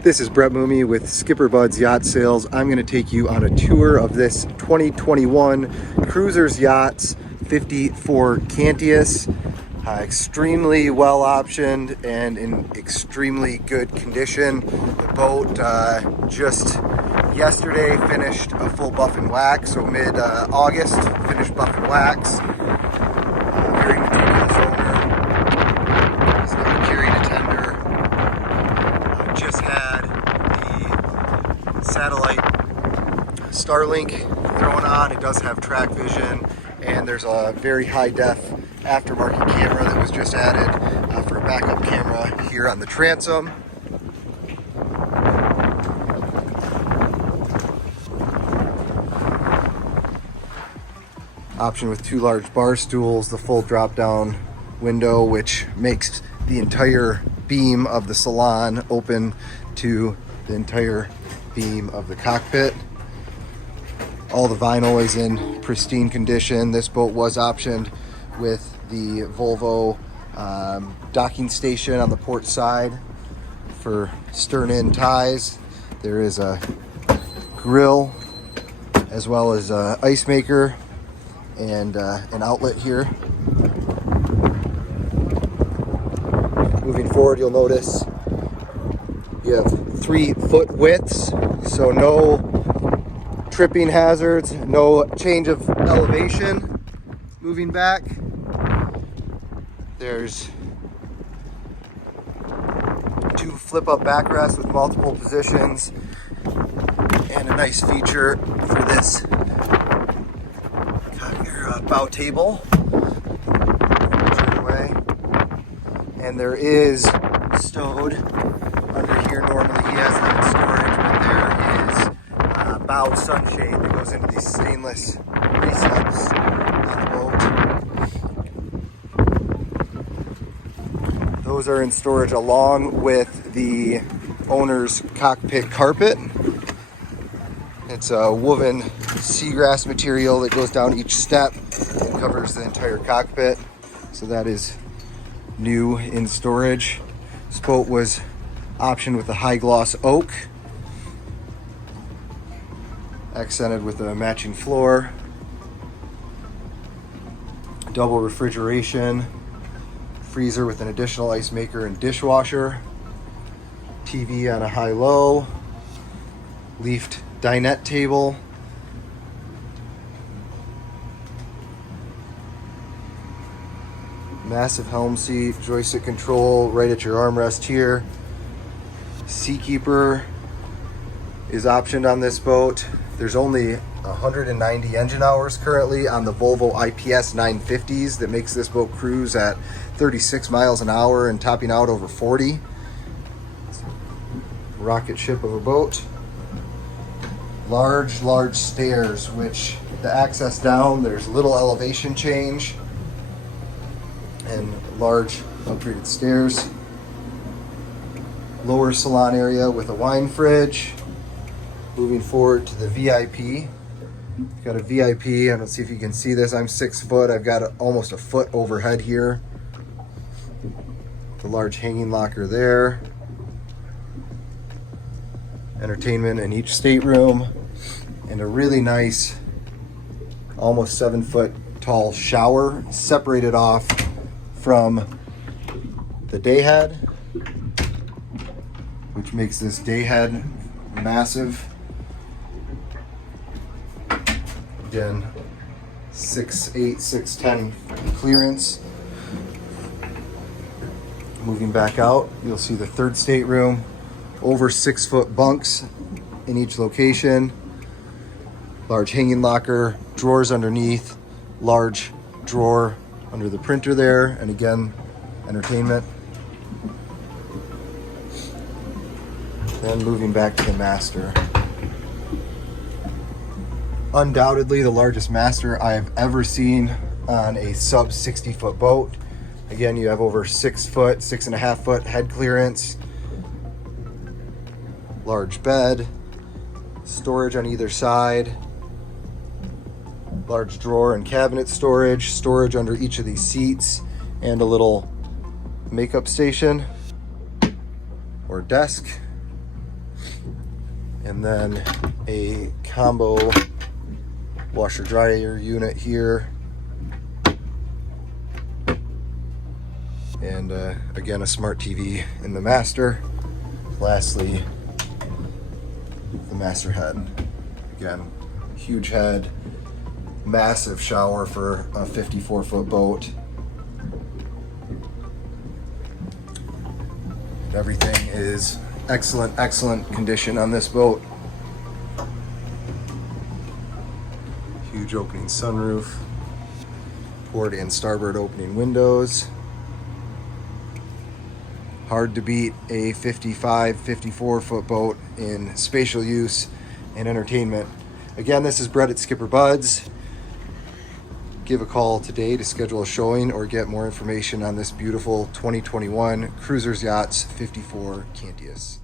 This is Brett Moomey with SkipperBud's Yacht Sales. I'm going to take you on a tour of this 2021 Cruisers Yachts 54 Cantius. Extremely well optioned and in extremely good condition. The boat just yesterday finished a full buff and wax, so mid-August finished buff and wax. Very meticulous owner. He's never carried a tender. Just had the satellite starlink thrown on. It does have track vision, and there's a very high def aftermarket camera that was just added for a backup camera here on the transom. Option with 2 large bar stools, the full drop down window, which makes the entire beam of the salon open to the entire beam of the cockpit. All the vinyl is in pristine condition. This boat was optioned with the Volvo docking station on the port side for stern-in ties. There is a grill as well as an ice maker and an outlet here. Moving forward, you'll notice you have 3-foot widths, so no tripping hazards, no change of elevation. Moving back, there's 2 flip-up backrests with multiple positions and a nice feature for this bow table. Turn away. And there is stowed under here. Normally he has that in storage, but there is bow sunshade that goes into these stainless resets on the boat. Those are in storage along with the owner's cockpit carpet. It's a woven seagrass material that goes down each step and covers the entire cockpit. So that is new in storage. This boat was optioned with a high gloss oak, accented with a matching floor, double refrigeration, freezer with an additional ice maker and dishwasher, TV on a high-low, leafed dinette table, massive helm seat, joystick control right at your armrest here. Seakeeper is optioned on this boat. There's only 190 engine hours currently on the Volvo IPS 950s that makes this boat cruise at 36 miles an hour and topping out over 40. Rocket ship of a boat. Large stairs, which the access down, there's little elevation change, and large upgraded stairs. Lower salon area with a wine fridge. Moving forward to the VIP. Got a VIP, I don't see if you can see this, I'm 6 foot, I've got almost a foot overhead here. The large hanging locker there. Entertainment in each stateroom, and a really nice, almost 7 foot tall shower separated off from the day head, which makes this day head massive. Again, 6'8", 6'10" clearance. Moving back out, you'll see the third stateroom. Over 6 foot bunks in each location. Large hanging locker, drawers underneath, large drawer under the printer there, and again, entertainment. Then moving back to the master. Undoubtedly the largest master I have ever seen on a sub 60 foot boat. Again, you have over 6 foot, 6.5 foot head clearance. Large bed, storage on either side, large drawer and cabinet storage under each of these seats, and a little makeup station or desk. And then a combo washer dryer unit here. And again, a smart TV in the master. Lastly, the master head. Again, huge head, massive shower for a 54-foot boat. And everything is excellent condition on this boat. Huge opening sunroof, port and starboard opening windows. Hard to beat a 54-foot boat in spatial use and entertainment. Again, this is Brett at SkipperBud's. Give a call today to schedule a showing or get more information on this beautiful 2021 Cruisers Yachts 54 Cantius.